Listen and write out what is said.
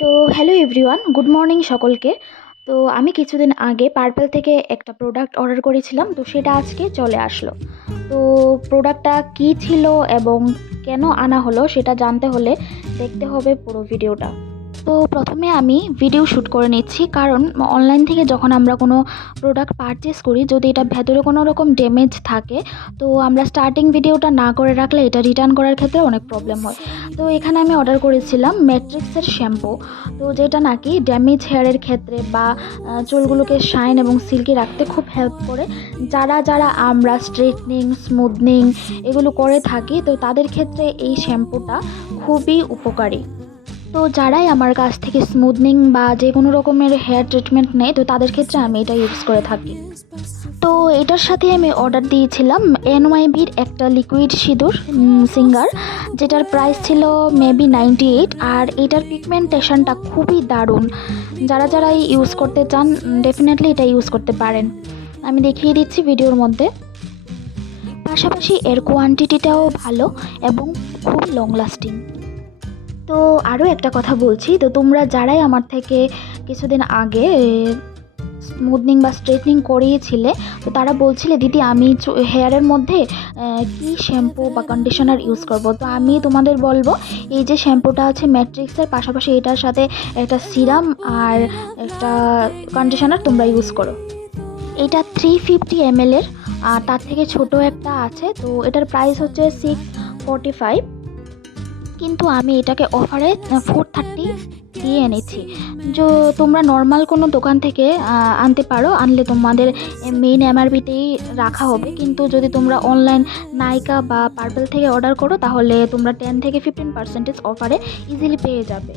তো hello everyone, good morning সকলকে। তো আমি কিছুদিন আগে পার্পেল থেকে একটা প্রোডাক্ট অর্ডার করেছিলাম, তো সেটা আজকে চলে আসলো। তো প্রোডাক্টটা কী ছিল এবং কেন আনা হলো সেটা জানতে হলে দেখতে হবে পুরো ভিডিওটা। তো প্রথমে আমি ভিডিও শ্যুট করে নিচ্ছি, কারণ অনলাইন থেকে যখন আমরা কোনো প্রোডাক্ট পারচেস করি, যদি এটা ভেতরে কোনো রকম ড্যামেজ থাকে, তো আমরা স্টার্টিং ভিডিওটা না করে রাখলে এটা রিটার্ন করার ক্ষেত্রে অনেক প্রবলেম হয়। তো এখানে আমি অর্ডার করেছিলাম ম্যাট্রিক্সের শ্যাম্পু, তো যেটা নাকি ড্যামেজ হেয়ারের ক্ষেত্রে বা চুলগুলোকে শাইন এবং সিল্কি রাখতে খুব হেল্প করে। যারা যারা আমরা স্ট্রেটনিং, স্মুথনিং এগুলো করে থাকি, তো তাদের ক্ষেত্রে এই শ্যাম্পুটা খুবই উপকারী। তো যারাই আমার কাছ থেকে স্মুথনিং বা যে কোনো রকমের হেয়ার ট্রিটমেন্ট নেয়, তো তাদের ক্ষেত্রে আমি এটা ইউজ করে থাকি। তো এটার সাথে আমি অর্ডার দিয়েছিলাম এনওয়াইবির একটা লিকুইড সিঁদুর সিঙ্গার, যেটার প্রাইস ছিল মেবি 98। আর এটার পিগমেন্টেশনটা খুবই দারুণ। যারা যারা ইউজ করতে চান ডেফিনেটলি এটা ইউজ করতে পারেন। আমি দেখিয়ে দিচ্ছি ভিডিওর মধ্যে। পাশাপাশি এর কোয়ান্টিটিটাও ভালো এবং খুব লং লাস্টিং। তো আরও একটা কথা বলছি, তো তোমরা যারাই আমার থেকে কিছুদিন আগে স্মুথনিং বা স্ট্রেটনিং করিয়েছিলে, তো তারা বলছিলে দিদি আমি হেয়ারের মধ্যে কি শ্যাম্পু বা কন্ডিশনার ইউজ করব। তো আমি তোমাদের বলবো, এই যে শ্যাম্পুটা আছে ম্যাট্রিক্সের, পাশাপাশি এটার সাথে একটা সিরাম আর একটা কন্ডিশনার তোমরা ইউজ করো। এটা 350 ml এর, আর তার থেকে ছোট একটা আছে। তো এটার প্রাইস হচ্ছে 645, কিন্তু আমি এটাকে অফারে 430 দিয়ে এনেছি। তোমরা নর্মাল কোনো দোকান থেকে আনতে পারো, আনলে তোমাদের মেইন এমআরপিতেই রাখা হবে। কিন্তু যদি তোমরা অনলাইন নাইকা বা পার্পেল থেকে অর্ডার করো, তাহলে তোমরা 10 থেকে 15% অফারে ইজিলি পেয়ে যাবে।